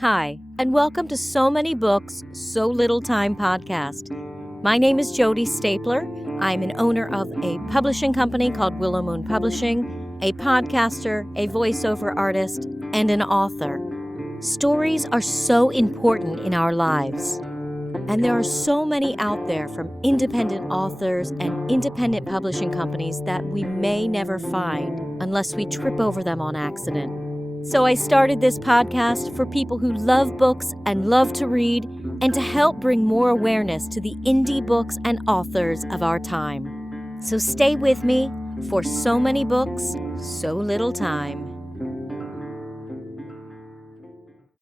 Hi, and welcome to So Many Books, So Little Time podcast. My name is Jodi Stapler. I'm an owner of a publishing company called Willow Moon Publishing, a podcaster, a voiceover artist, and an author. Stories are so important in our lives, and there are so many out there from independent authors and independent publishing companies that we may never find unless we trip over them on accident. So I started this podcast for people who love books and love to read, and to help bring more awareness to the indie books and authors of our time. So stay with me for So Many Books, So Little Time.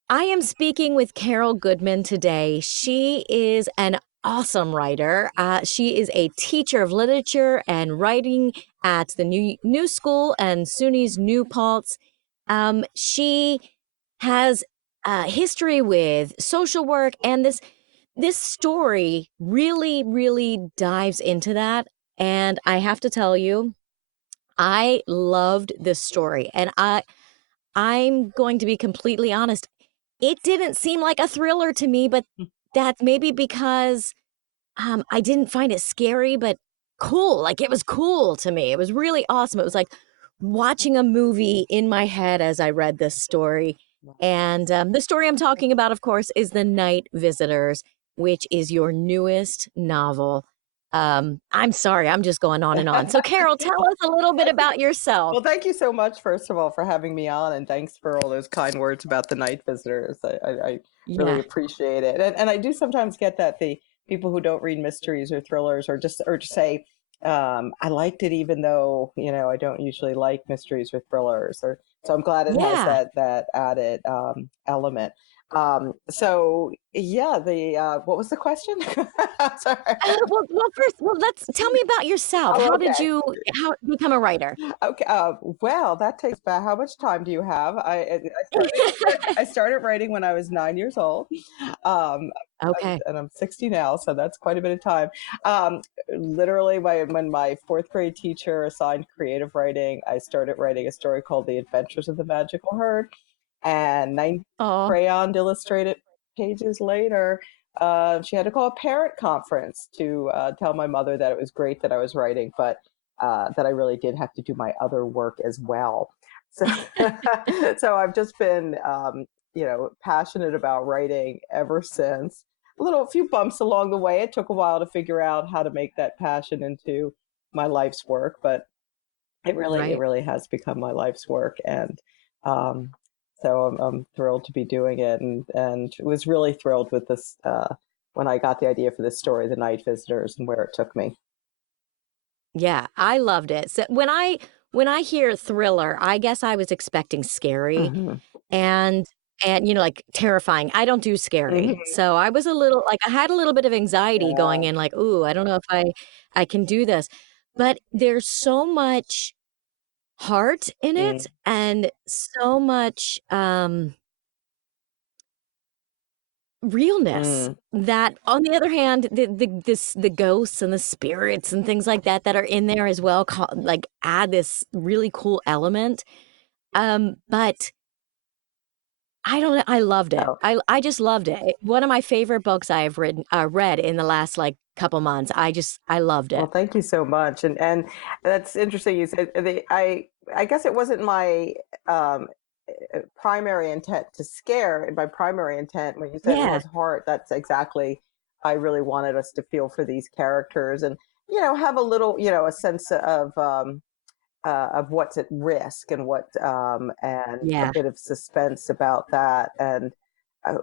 I am speaking with Carol Goodman today. She is an awesome writer. She is a teacher of literature and writing at the New School and SUNY's New Paltz. She has history with social work, and this story really dives into that. And I have to tell you, I loved this story, and I'm going to be completely honest. It didn't seem like a thriller to me, but that's maybe because I didn't find it scary, but cool. Like, it was cool to me. It was really awesome. It was like watching a movie in my head as I read this story. And the story I'm talking about, of course, is The Night Visitors, which is your newest novel. I'm sorry, I'm just going on and on. So, Carol, tell us a little bit about yourself. Well, thank you so much, first of all, for having me on, and thanks for all those kind words about The Night Visitors. I really appreciate it. And I do sometimes get that the people who don't read mysteries or thrillers or just say, I liked it even though, I don't usually like mysteries or thrillers. So I'm glad it has that added element. So yeah, what was the question? Sorry. Let's tell me about yourself. How did you become a writer? Okay. Well, that takes back. How much time do you have? I started writing when I was 9 years old. Okay. And I'm 60 now, so that's quite a bit of time. Literally, when my fourth grade teacher assigned creative writing, I started writing a story called The Adventures of the Magical Herd. And 9 crayoned illustrated pages later, she had to call a parent conference to tell my mother that it was great that I was writing, but that I really did have to do my other work as well. So, so I've just been, passionate about writing ever since. A few bumps along the way. It took a while to figure out how to make that passion into my life's work, but it really has become my life's work. And so I'm thrilled to be doing it, and was really thrilled with this when I got the idea for this story, The Night Visitors, and where it took me. Yeah, I loved it. So when I hear thriller, I guess I was expecting scary and like terrifying. I don't do scary. So I was I had a little bit of anxiety going in, like, ooh, I don't know if I can do this. But there's so much heart in it and so much realness that, on the other hand, the ghosts and the spirits and things like that are in there as well, add this really cool element. But I don't know, I loved it. I just loved it. One of my favorite books I have read in the last couple months. I loved it. Well, thank you so much, and that's interesting. You said I guess it wasn't my primary intent to scare. My primary intent, when you said it was heart, that's exactly. I really wanted us to feel for these characters, and have a little, a sense of what's at risk and a bit of suspense about that, and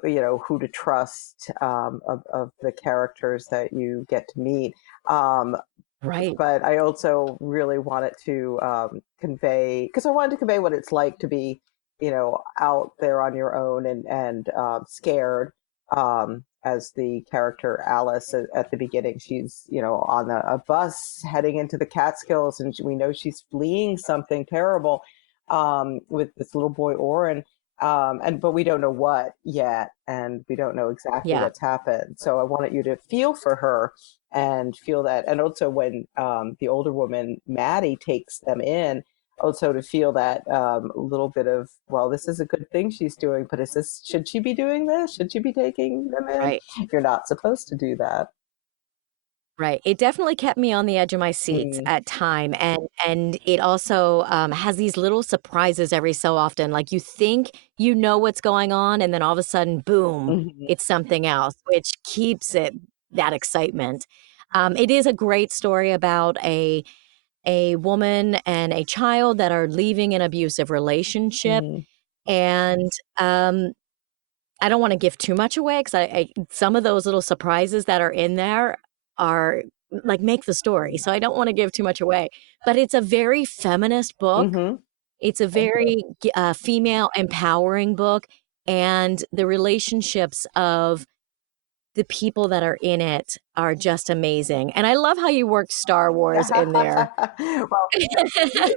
who to trust of the characters that you get to meet. Right. But I also really wanted to convey, because I wanted to convey what it's like to be, out there on your own and scared. As the character Alice at the beginning, she's on a bus heading into the Catskills, and we know she's fleeing something terrible with this little boy Oren. But we don't know what yet, and we don't know exactly what's happened. So I wanted you to feel for her and feel that. And also when the older woman Mattie takes them in, also to feel that little bit of, well, this is a good thing she's doing, but should she be doing this? Should she be taking them in? Right. You're not supposed to do that. Right. It definitely kept me on the edge of my seats Mm. at time, and it also, has these little surprises every so often, like, you think you know what's going on, and then all of a sudden, boom, Mhm. it's something else, which keeps it that excitement. It is a great story about a woman and a child that are leaving an abusive relationship, Mhm. and, I don't wanna give too much away 'cause I some of those little surprises that are in there are like, make the story, so I don't wanna give too much away, but it's a very feminist book. Mhm. It's a Thank you. very female empowering book, and the relationships of the people that are in it are just amazing, and I love how you worked Star Wars in there. Well,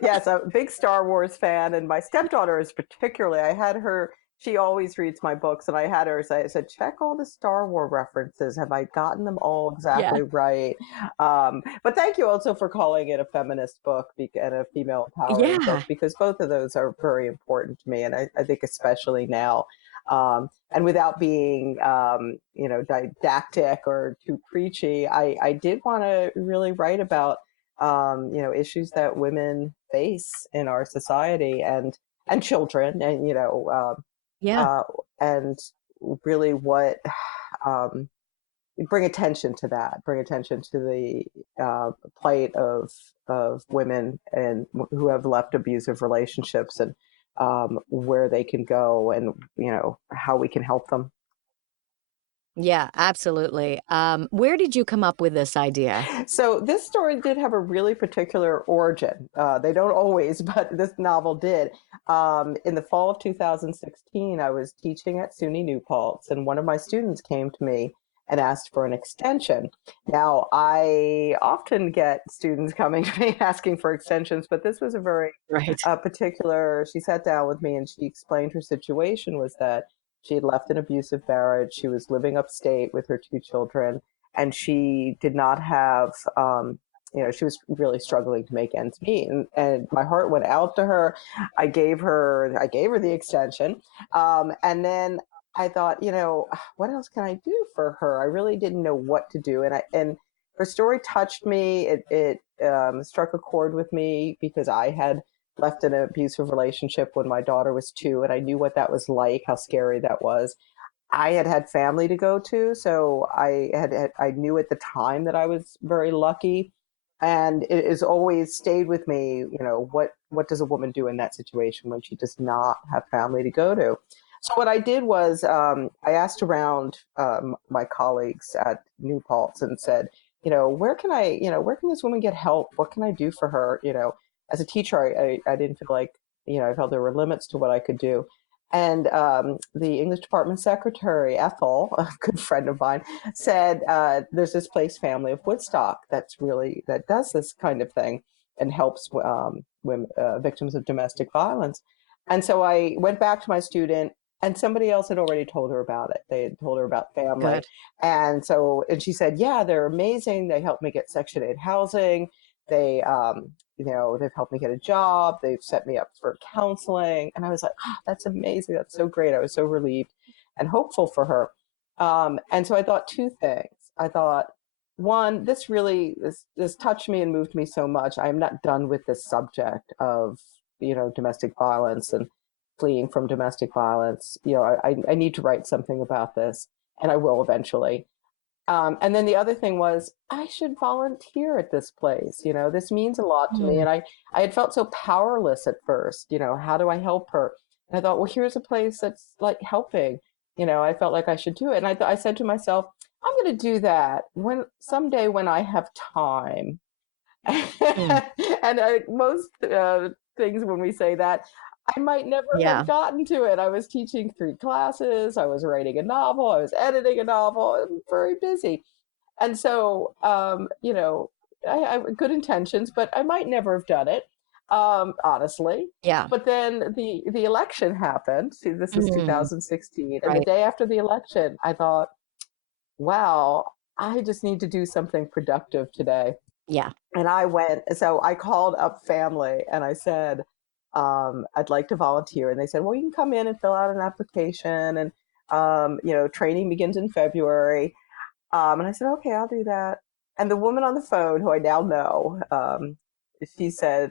yes, a big Star Wars fan, and my stepdaughter is particularly. I had her. She always reads my books, and I had her say, I said, check all the Star Wars references. Have I gotten them all Yeah. exactly right? But thank you also for calling it a feminist book and a female empowering book, Yeah. because both of those are very important to me, and I think especially now. And without being, didactic or too preachy, I did want to really write about issues that women face in our society, and children, and Yeah. uh, and really what um, bring attention to that, bring attention to the plight of women and who have left abusive relationships, and where they can go, and how we can help them. Yeah, absolutely. Where did you come up with this idea? So this story did have a really particular origin. They don't always, but this novel did. In the fall of 2016, I was teaching at SUNY New Paltz, and one of my students came to me and asked for an extension. Now, I often get students coming to me asking for extensions, but this was a very Right. particular. She sat down with me and she explained her situation was that she had left an abusive marriage. She was living upstate with her two children, and she did not have she was really struggling to make ends meet, and my heart went out to her. I gave her the extension, and then I thought, what else can I do for her? I really didn't know what to do, and her story touched me. It struck a chord with me because I had left an abusive relationship when my daughter was 2, and I knew what that was like, how scary that was. I had family to go to, so I knew at the time that I was very lucky, and it has always stayed with me. What does a woman do in that situation when she does not have family to go to? So what I did was I asked around my colleagues at New Paltz and said, where can this woman get help? What can I do for her? As a teacher, I didn't feel like, I felt there were limits to what I could do. And the English department secretary, Ethel, a good friend of mine, said, there's this place, Family of Woodstock, that does this kind of thing and helps women, victims of domestic violence. And so I went back to my student, and somebody else had already told her about it. They had told her about family. Good. And she said, yeah, they're amazing. They helped me get Section 8 housing. They, they've helped me get a job. They've set me up for counseling. And I was like, oh, that's amazing. That's so great. I was so relieved and hopeful for her. And so I thought two things. I thought, one, this touched me and moved me so much. I am not done with this subject of, domestic violence and fleeing from domestic violence. I need to write something about this, and I will eventually. And then the other thing was, I should volunteer at this place. This means a lot to me. Mm, And I had felt so powerless at first. How do I help her? And I thought, well, here's a place that's like helping. I felt like I should do it. And I said to myself, I'm going to do that someday when I have time. mm. And most things, when we say that, I might never Yeah. have gotten to it. I was teaching 3 classes. I was writing a novel. I was editing a novel. I'm very busy. And so, I have good intentions, but I might never have done it, honestly. Yeah. But then the election happened. See, this is Mm, 2016. And the right. day after the election, I thought, wow, I just need to do something productive today. Yeah. And so I called up family and I said, I'd like to volunteer. And they said, well, you can come in and fill out an application. And, training begins in February. And I said, okay, I'll do that. And the woman on the phone, who I now know, she said,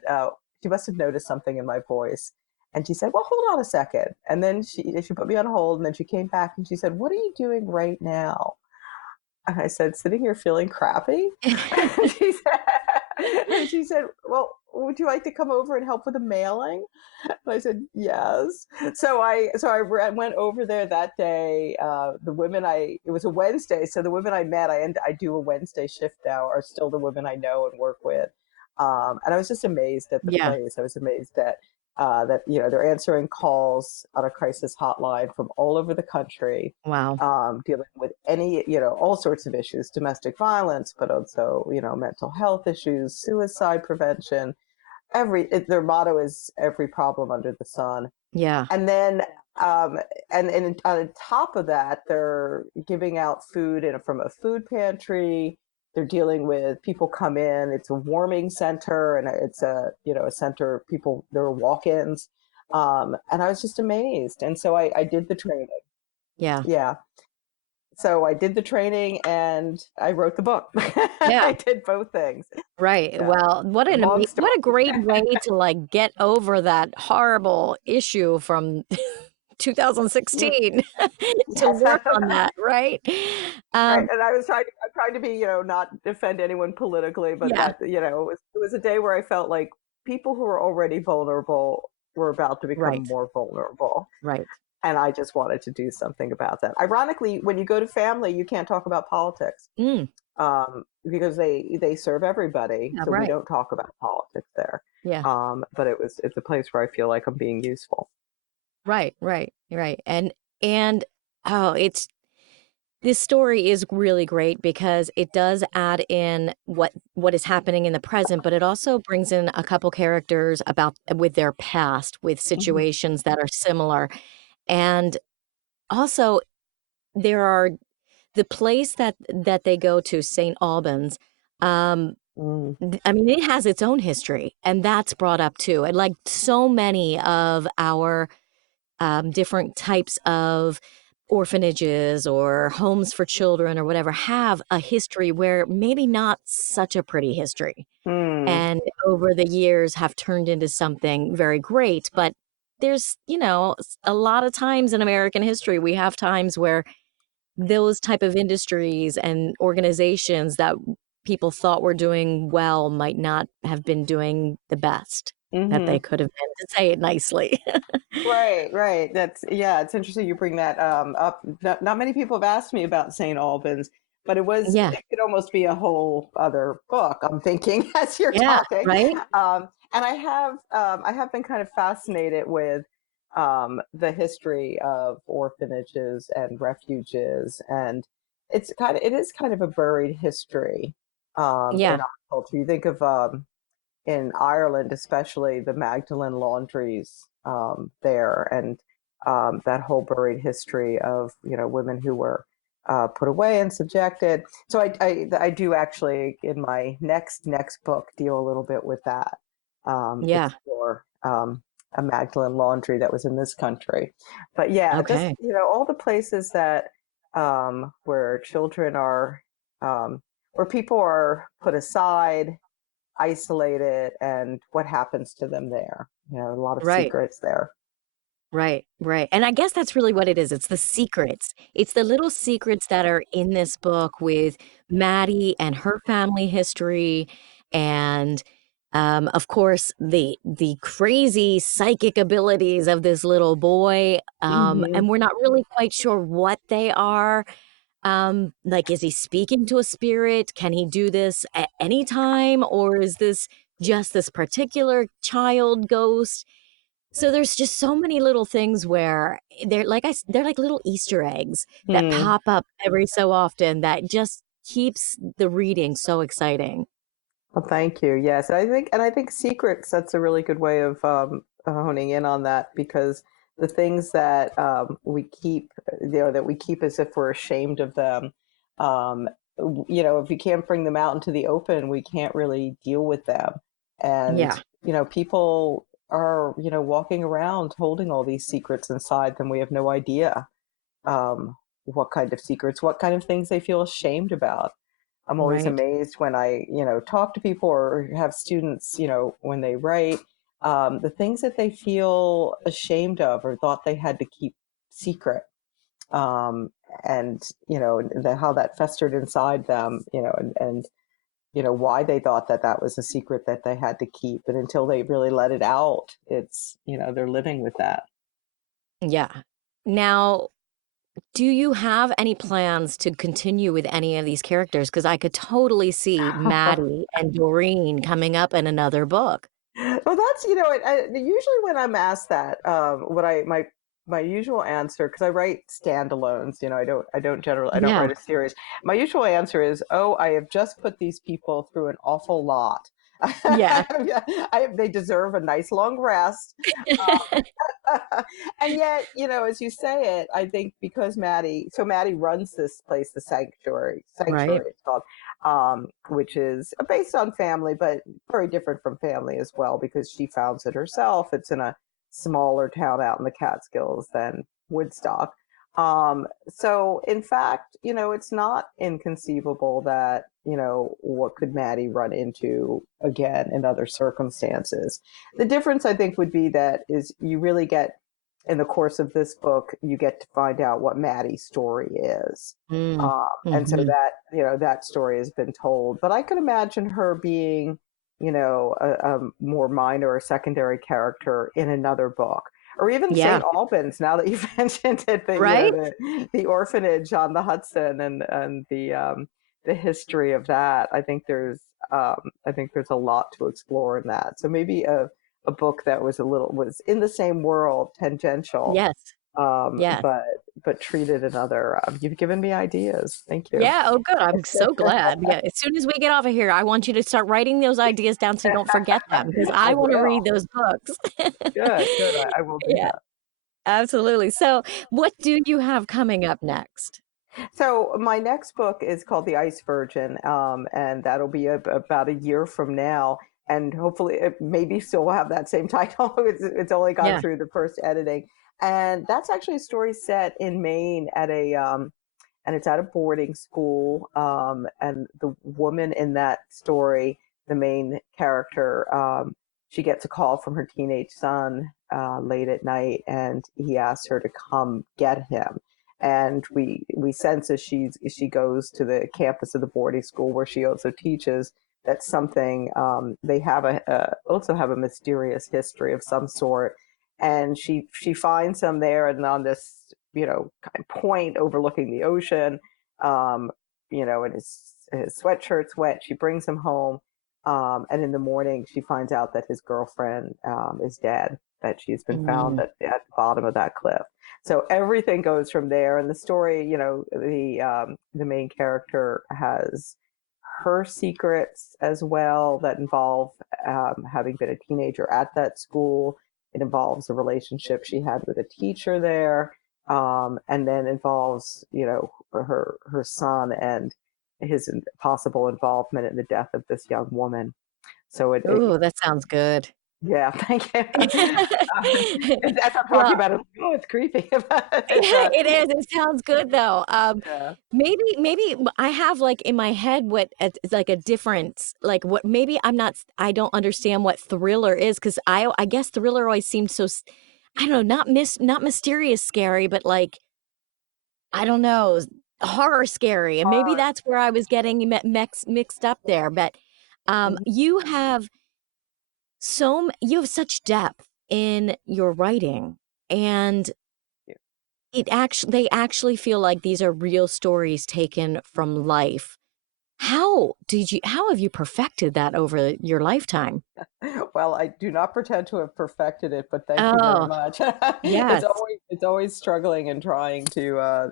she must have noticed something in my voice. And she said, well, hold on a second. And then she put me on hold, and then she came back and she said, what are you doing right now? And I said, sitting here feeling crappy. And she said, well, would you like to come over and help with a mailing? And I said, yes. So I went over there that day. It was a Wednesday. So the women I met, I do a Wednesday shift now, are still the women I know and work with. And I was just amazed at the Yeah. place. I was amazed at that, they're answering calls on a crisis hotline from all over the country, Wow. dealing with all sorts of issues, domestic violence, but also, mental health issues, suicide prevention. Their motto is every problem under the sun. Yeah. And then, and on top of that, they're giving out food from a food pantry. They're dealing with people come in. It's a warming center, and it's a center of people. There are walk-ins, and I was just amazed. And so I did the training. Yeah. Yeah. So I did the training and I wrote the book. Yeah. I did both things. Right. Yeah. Well, Long story. what a great way to like get over that horrible issue from 2016 to work on that, right? Right. Um, And I'm trying to be, not defend anyone politically, but yeah, that, it was a day where I felt like people who were already vulnerable were about to become right, more vulnerable. right. And I just wanted to do something about that. Ironically, when you go to family, you can't talk about politics, Mm, because they serve everybody. yeah, So we right. don't talk about politics there. Yeah, But it's a place where I feel like I'm being useful. right, right, right. And oh, this story is really great because it does add in what is happening in the present, but it also brings in a couple characters about with their past, with Mhm. situations that are similar. And also there are the place that they go to, St. Albans, um, Mm. I mean, it has its own history, and that's brought up too. And like so many of our different types of orphanages or homes for children or whatever have a history where maybe not such a pretty history. Mm. And over the years have turned into something very great. But there's, a lot of times in American history, we have times where those type of industries and organizations that people thought were doing well might not have been doing the best that they Mhm. could have been, to say it nicely. Right, right. It's interesting you bring that up. Not many people have asked me about St. Albans, but Yeah, it could almost be a whole other book, I'm thinking, as you're yeah, talking. right? And I have been kind of fascinated with the history of orphanages and refuges, and it is kind of a buried history in Yeah, our culture. You think of in Ireland, especially the Magdalen laundries there, and that whole buried history of women who were put away and subjected. So I do actually in my next book deal a little bit with that, yeah, explore a Magdalen laundry that was in this country. But yeah, just okay, all the places that where children are, where people are put aside, isolated, and what happens to them there. A lot of right. secrets there. Right, right. And I guess that's really what it is. It's the secrets. It's the little secrets that are in this book with Mattie and her family history and of course the crazy psychic abilities of this little boy. Hmm. And we're not really quite sure what they are. Like is he speaking to a spirit? Can he do this at any time or is this just this particular child ghost? So there's just so many little things where they're like little Easter eggs that Hmm. pop up every so often that just keeps the reading so exciting. Well, thank you. Yes, and I think secrets. That's a really good way of honing in on that, because the things that we keep, that we keep as if we're ashamed of them, if you can't bring them out into the open, we can't really deal with them. And, Yeah, people are, walking around holding all these secrets inside them. We have no idea um, what kind of secrets, what kind of things they feel ashamed about. I'm always right. amazed when I, talk to people or have students, when they write, the things that they feel ashamed of or thought they had to keep secret. Um, and, how that festered inside them, and why they thought that that was a secret that they had to keep. And until they really let it out, it's, they're living with that. Yeah. Now, do you have any plans to continue with any of these characters? Because I could totally see Mattie and Doreen coming up in another book. Well, that's usually when I'm asked that, what I my usual answer, because I write standalones, I don't Yeah, write a series. My usual answer is, oh, I have just put these people through an awful lot. yeah, They deserve a nice long rest. And yet, as you say it, I think because Mattie runs this place, the right. Sanctuary it's called, which is based on family, but very different from family as well because she founds it herself. It's in a smaller town out in the Catskills than Woodstock. So in fact, it's not inconceivable that, what could Mattie run into again in other circumstances. The difference I think would be that is you really get in the course of this book, you get to find out what Mattie's story is. Mm, And so mhm. that, that story has been told. But I could imagine her being, a more minor or secondary character in another book. Or even Yeah, St. Albans, now that you've mentioned it, right? the orphanage on the Hudson and the history of that. I think there's a lot to explore in that. So maybe a book that was in the same world, tangential, Yes, yes. but treated another. You've given me ideas. Thank you. Yeah, oh, good, I'm so glad. Yeah, as soon as we get off of here, I want you to start writing those ideas down so you don't forget them, because I I wanna will. read those books. Good, good. I will do Yeah, that. absolutely. So, what do you have coming up next? So my next book is called The Ice Virgin, and that'll be about a year from now. And hopefully, it maybe still will have that same title. It's only gone Yeah. through the first editing, and that's actually a story set in Maine and it's at a boarding school. And the woman in that story, the main character, she gets a call from her teenage son late at night, and he asks her to come get him. And we sense as she goes to the campus of the boarding school where she also teaches that something they have also have a mysterious history of some sort, and she finds him there and on this kind of point overlooking the ocean, um, and his sweatshirt's wet. She brings him home, and in the morning she finds out that his girlfriend is dead, that she's been found Mm, at the bottom of that cliff. So everything goes from there, and the story, the main character has her secrets as well that involve having been a teenager at that school. It involves a relationship she had with a teacher there, and then involves her son and his possible involvement in the death of this young woman. So ooh, that sounds good. yeah, thank you. As I'm talking Well, about it, oh, it's creepy. It's it is, it sounds good though. yeah. Maybe I have, like, in my head what it's like a difference, like, what maybe I don't understand what thriller is, 'cause I guess thriller always seems so I don't know, not mysterious scary, but, like, I don't know, horror scary, and maybe Horror. that's where I was getting mixed up there, but, Mhm. you have such depth in your writing, and they actually feel like these are real stories taken from life. How have you perfected that over your lifetime? Well, I do not pretend to have perfected it, but thank you very Oh, much. yes. It's always struggling and trying to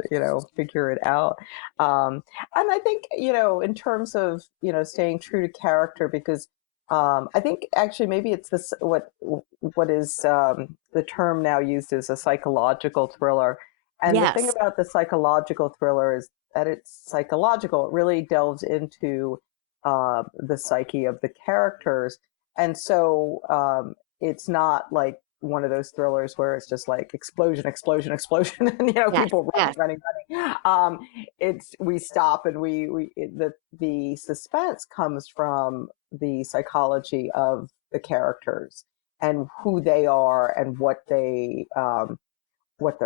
figure it out. Um, and I think in terms of staying true to character, because I think actually maybe it's this what is the term now used as a psychological thriller. And the thing Yes. about the psychological thriller is that it's psychological. It really delves into the psyche of the characters. And so it's not like one of those thrillers where it's just like explosion, explosion, explosion, and Yes. people running, Yes. running, running. It's we stop and the suspense comes from the psychology of the characters and who they are and what they're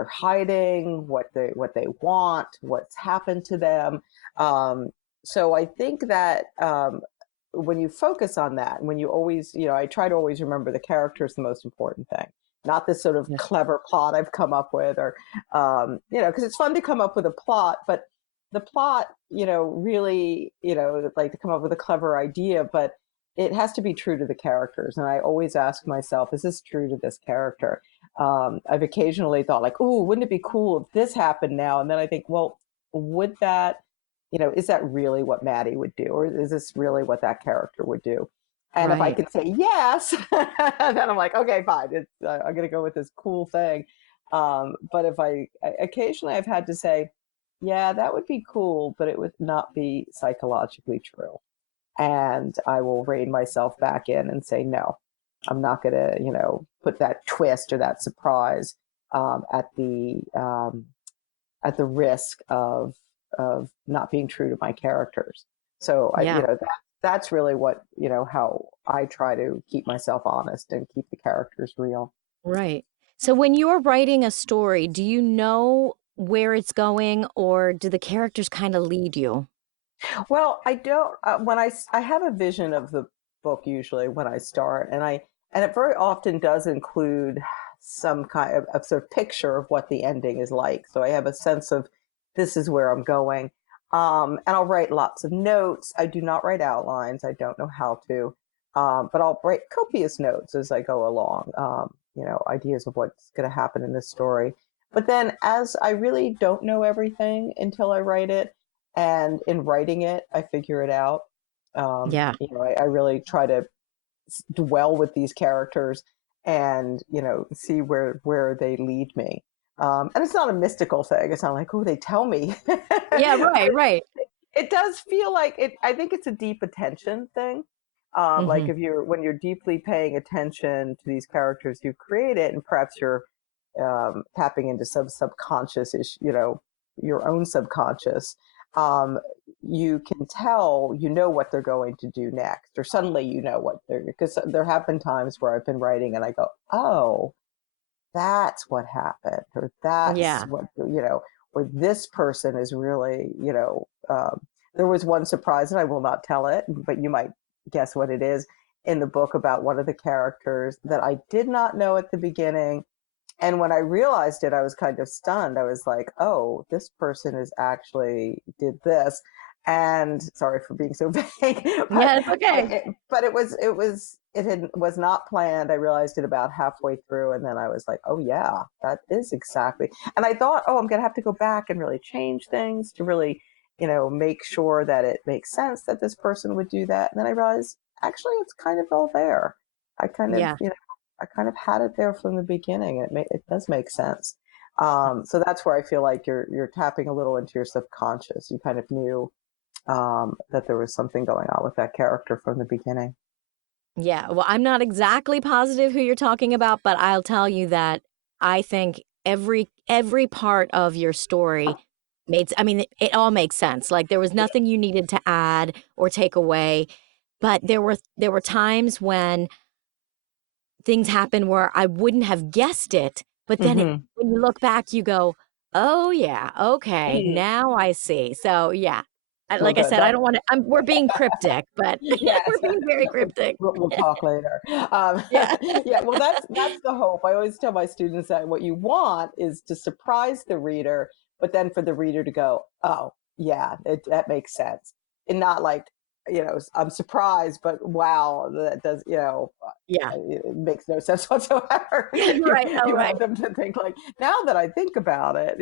hiding, what they want, what's happened to them. So I think that when you focus on that, when you always, I try to always remember the character is the most important thing, not this sort of Yeah. clever plot I've come up with, or because it's fun to come up with a plot, but the plot, really, like to come up with a clever idea, but it has to be true to the characters. And I always ask myself, is this true to this character? I've occasionally thought like, oh, wouldn't it be cool if this happened now? And then I think, well, would that, is that really what Mattie would do? Or is this really what that character would do? And if I Right. can say yes, then I'm like, okay, fine. I'm going to go with this cool thing. But if occasionally I've had to say, yeah, that would be cool, but it would not be psychologically true. And I will rein myself back in and say, no, I'm not going to, put that twist or that surprise at the risk of not being true to my characters. So Yeah. that's really what how I try to keep myself honest and keep the characters real. Right. So when you're writing a story, do you know where it's going, or do the characters kind of lead you? Well, I don't. I have a vision of the book usually when I start, and it very often does include some kind of sort of picture of what the ending is like. So I have a sense of this is where I'm going, and I'll write lots of notes. I do not write outlines. I don't know how to, but I'll write copious notes as I go along. Ideas of what's going to happen in this story. But then, as I really don't know everything until I write it, and in writing it, I figure it out. Yeah. I really try to dwell with these characters and see where they lead me. And it's not a mystical thing. It's not like, oh, they tell me. Yeah, right, But right. it does feel like it. I think it's a deep attention thing. Like Hmm. when you're deeply paying attention to these characters you've created, and perhaps you're tapping into some subconscious issue, your own subconscious, um, you can tell, what they're going to do next, or suddenly what because there have been times where I've been writing and I go, oh, that's what happened, or that's Yeah. what, or this person is really, there was one surprise, and I will not tell it, but you might guess what it is in the book about one of the characters that I did not know at the beginning. And when I realized it, I was kind of stunned. I was like, oh, this person is actually did this. And sorry for being so vague, but Yeah, it's okay. it was not planned. I realized it about halfway through, and then I was like, oh yeah, that is exactly. And I thought, oh, I'm gonna have to go back and really change things to really, make sure that it makes sense that this person would do that. And then I realized actually it's kind of all there. I kind of, Yeah. I kind of had it there from the beginning. It does make sense. So that's where I feel like you're tapping a little into your subconscious. You kind of knew that there was something going on with that character from the beginning. Yeah. Well, I'm not exactly positive who you're talking about, but I'll tell you that I think every part of your story I mean, it all makes sense. Like there was nothing you needed to add or take away, but there were times when things happened where I wouldn't have guessed it, but then Mm-hmm. when you look back, you go, "Oh yeah, okay, Mm-hmm. now I see." So yeah, Well, like I good. said, I don't want to. We're being cryptic, but Yes, we're being very cryptic. we'll talk later. Um, Yeah, yeah, well, that's the hope. I always tell my students that what you want is to surprise the reader, but then for the reader to go, "Oh, yeah, that makes sense," and not like, I'm surprised, but wow, that does, yeah, it makes no sense whatsoever. you right. Oh, you right. want them to think like, now that I think about it,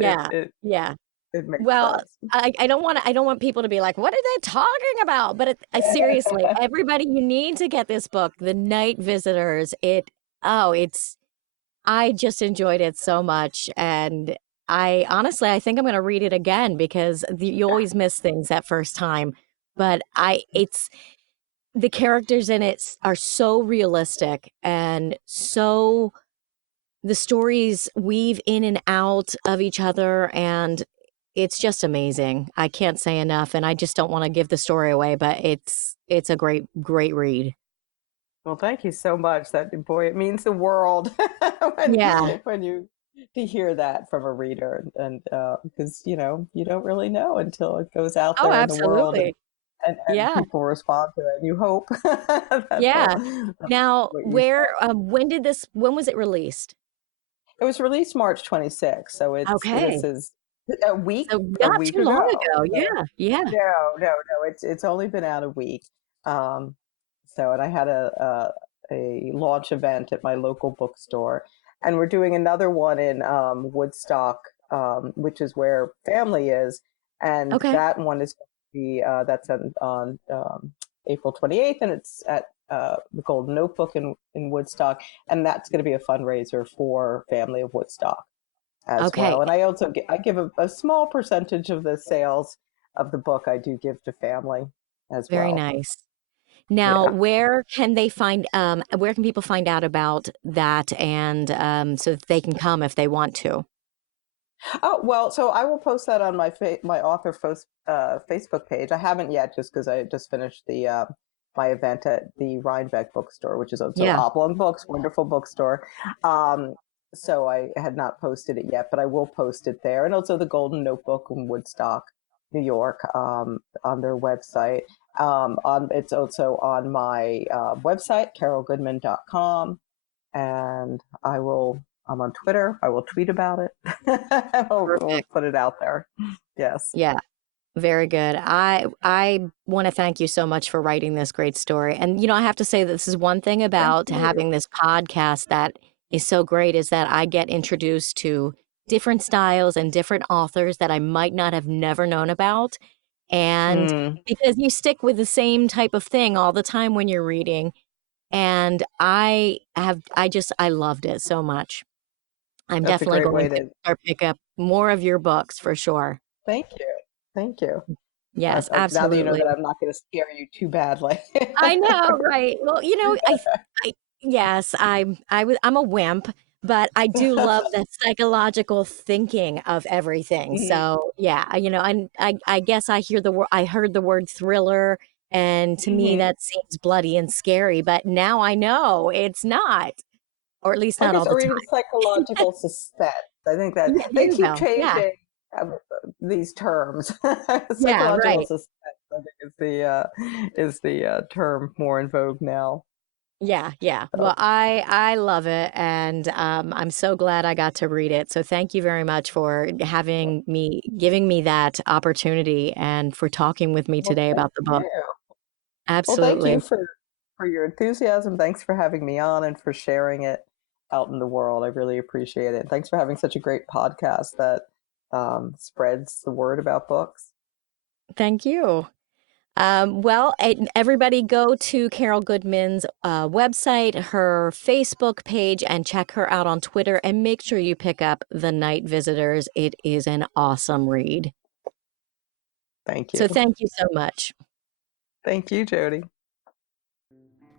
Yeah, yeah. it makes Well, sense. I don't want people to be like, "What are they talking about?" But seriously, everybody, you need to get this book, The Night Visitors. It's I just enjoyed it so much, and I honestly, I think I'm gonna read it again because you always miss things that first time, but I it's the characters in it are so realistic and so the stories weave in and out of each other, and it's just amazing. I can't say enough, and I just don't wanna give the story away, but it's a great, great read. Well, thank you so much. That boy, it means the world Yeah. when you to hear that from a reader, and because you don't really know until it goes out Oh, there in the world, absolutely. and Yeah. people respond to it. And you hope that Yeah. they'll Now, what you where, when was it released? It was released March 26th, so this Okay. is a week So a not week too long ago. ago. So Yeah, yeah. no, it's only been out a week. Um, and I had a launch event at my local bookstore, and we're doing another one in Woodstock, which is where family is, and Okay. that one is going to be that's on April 28th, and it's at the Golden Notebook in Woodstock, and that's going to be a fundraiser for Family of Woodstock as Okay. well. And I also I give a small percentage of the sales of the book I do give to family as Very well. nice. Now, Yeah. where can people find out about that and, so that they can come if they want to? Oh, well, so I will post that on my author Facebook page. I haven't yet, just because I just finished the my event at the Rhinebeck bookstore, which is also Yeah. Oblong Books, wonderful bookstore. Um, so I had not posted it yet, but I will post it there, and also the Golden Notebook in Woodstock, New York, on their website. It's also on my website, carolgoodman.com, and I'm on Twitter. I will tweet about it. We'll Perfect. put it out there. Yes. Yeah. Very good. I wanna thank you so much for writing this great story, and, I have to say that this is one thing Thank about you. having this podcast that is so great is that I get introduced to different styles and different authors that I might not have never known about, and Mm, because you stick with the same type of thing all the time when you're reading, and I loved it so much. I'm that's a definitely great going way to to. start pick up more of your books for sure. Thank you. Thank you. Yes, Now that you know absolutely. that I'm not going to scare you too badly. I know, right. Well, I yes, I'm a wimp, but I do love the psychological thinking of everything. Mhm, So, yeah, I guess I heard the word thriller, and to me mhm. that seems bloody and scary, but now I know it's not, or at least I not guess, all the or even time. psychological suspense. I think that Yeah, there they you keep go. Yeah. changing these terms. Yeah, Psychological right. suspense, I think, is the term more in vogue now. Yeah, yeah. So, Well, I love it, and, I'm so glad I got to read it, so thank you very much for giving me that opportunity and for talking with me well, today thank about the book. you. Well, thank you Absolutely. for your enthusiasm. Thanks for having me on and for sharing it out in the world. I really appreciate it. Thanks for having such a great podcast that spreads the word about books. Thank you. Well, everybody go to Carol Goodman's, website, her Facebook page, and check her out on Twitter, and make sure you pick up The Night Visitors. It is an awesome read. Thank you. So thank you so much. Thank you, Jodi.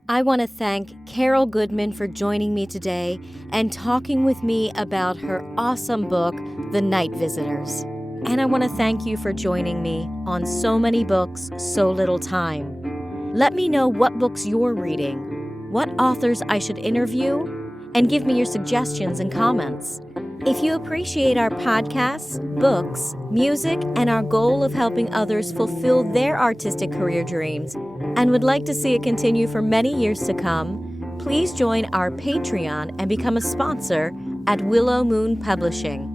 I want to thank Carol Goodman for joining me today and talking with me about her awesome book, The Night Visitors. And I want to thank you for joining me on So Many Books, So Little Time. Let me know what books you're reading, what authors I should interview, and give me your suggestions and comments. If you appreciate our podcasts, books, music, and our goal of helping others fulfill their artistic career dreams, and would like to see it continue for many years to come, please join our Patreon and become a sponsor at Willow Moon Publishing.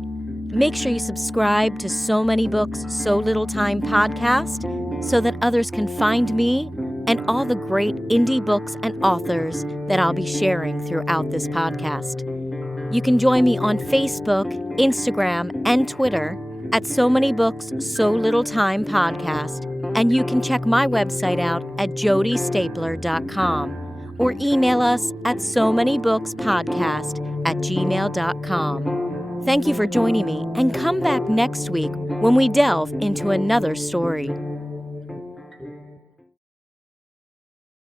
Make sure you subscribe to So Many Books, So Little Time podcast so that others can find me and all the great indie books and authors that I'll be sharing throughout this podcast. You can join me on Facebook, Instagram, and Twitter at So Many Books, So Little Time podcast. And you can check my website out at jodistapler.com or email us at so many bookspodcast withholding@gmail.com. Thank you for joining me, and come back next week when we delve into another story.